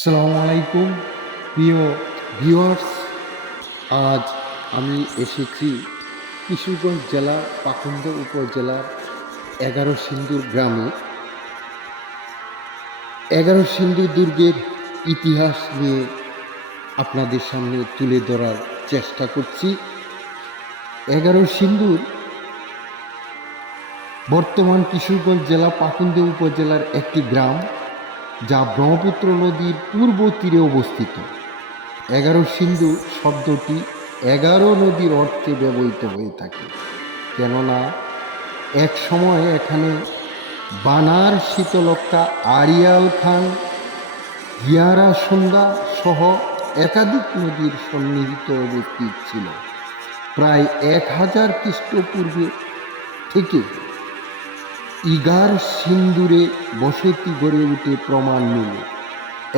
আসসালামু আলাইকুম প্রিয় ভিউয়ার্স। আজ আমি এসেছি কিশোরগঞ্জ জেলার পাকুন্দ উপজেলার 11 সিন্দুর গ্রামে। 11 সিন্দুর দুর্গের ইতিহাস নিয়ে আপনাদের সামনে তুলে ধরার চেষ্টা করছি। 11 সিন্দুর বর্তমান কিশোরগঞ্জ জেলা পাকুন্দ উপজেলার একটি গ্রাম, যা ব্রহ্মপুত্র নদীর পূর্ব তীরে অবস্থিত। 11 সিন্ধু শব্দটি 11 নদীর অর্থে ব্যবহৃত হয়ে থাকে, কেননা এক সময় এখানে বানার শীতলক্ষ্যা, আড়িয়াল খান, গিয়ারা সন্ধ্যা সহ একাধিক নদীর সন্নিহিত অবস্থিত ছিল। প্রায় 1000 খ্রিস্টপূর্বে থেকে ইগার সিন্দুরে বসতি গড়ে উঠে প্রমাণ মিলে।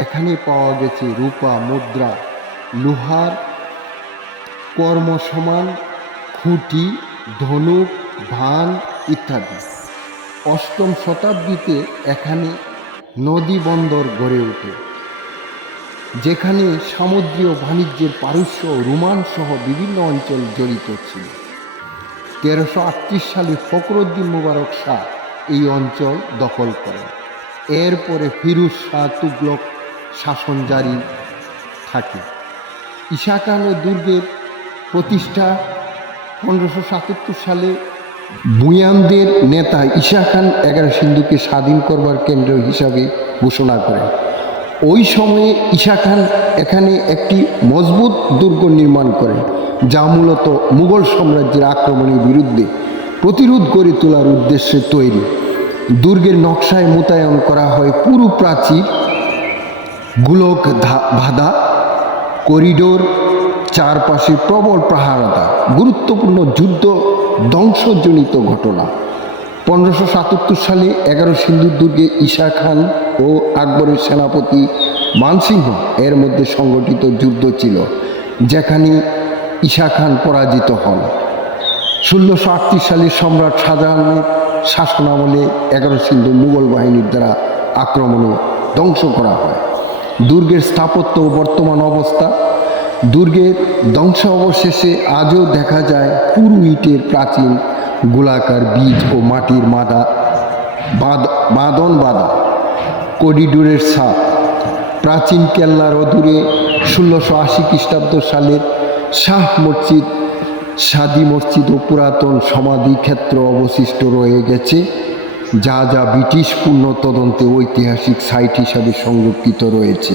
এখানে পাওয়া গেছে রূপা মুদ্রা, লোহার কর্মসমান, খুঁটি, ধনুক, ভান ইত্যাদি। 8ম শতাব্দীতে এখানে নদী বন্দর গড়ে ওঠে, যেখানে সামুদ্রিক বাণিজ্যের পারস্য, রোমান সহ বিভিন্ন অঞ্চল জড়িত ছিল। 1338 সালে ফখরুদ্দিন মুবারক শাহ এই অঞ্চল দখল করেন। এরপরে ফিরোজ শাহ তুগলক শাসন জারি থাকে। ঈশা খান ও দুর্গের প্রতিষ্ঠা 1577 সালে ভূঁইয়ানদের নেতা ঈশা খান 11 সিন্ধুকে স্বাধীন করবার কেন্দ্র হিসাবে ঘোষণা করেন। ওই সময়ে ঈশা খান এখানে একটি মজবুত দুর্গ নির্মাণ করেন, যা মূলত মুঘল সাম্রাজ্যের আক্রমণের বিরুদ্ধে প্রতিরোধ গড়ে তোলার উদ্দেশ্যে তৈরি। দুর্গের নকশায় মোতায়েন করা হয় পুরু প্রাচীর, গোলক বাঁধা করিডোর, চারপাশে প্রবল পাহারাদার। গুরুত্বপূর্ণ যুদ্ধ ধ্বংসজনিত ঘটনা। 1577 সালে 11 সিন্ধুর দুর্গে ঈশা খান ও আকবরের সেনাপতি মানসিংহ এর মধ্যে সংগঠিত যুদ্ধ ছিল, যেখানে ঈশা খান পরাজিত হন। 1638 সালে সম্রাট শাহজাহানের শাসনামলে 11 সিন্ধু মুঘল বাহিনীর দ্বারা আক্রমণে ধ্বংস করা হয়। দুর্গের স্থাপত্য ও বর্তমান অবস্থা। দুর্গের ধ্বংসাবশেষে আজও দেখা যায় পুরু ইটের প্রাচীন গোলাকার বীজ ও মাটির বাঁধন বাঁধা করিডোরের ছাপ। প্রাচীন কেল্লার অদূরে 1680 খ্রিস্টাব্দ সালের শাহ মসজিদ, সাদি মসজিদ ও পুরাতন সমাধি ক্ষেত্র অবশিষ্ট রয়ে গেছে, যা ব্রিটিশ পূর্ণ তদন্তে ঐতিহাসিক সাইট হিসাবে সংরক্ষিত রয়েছে।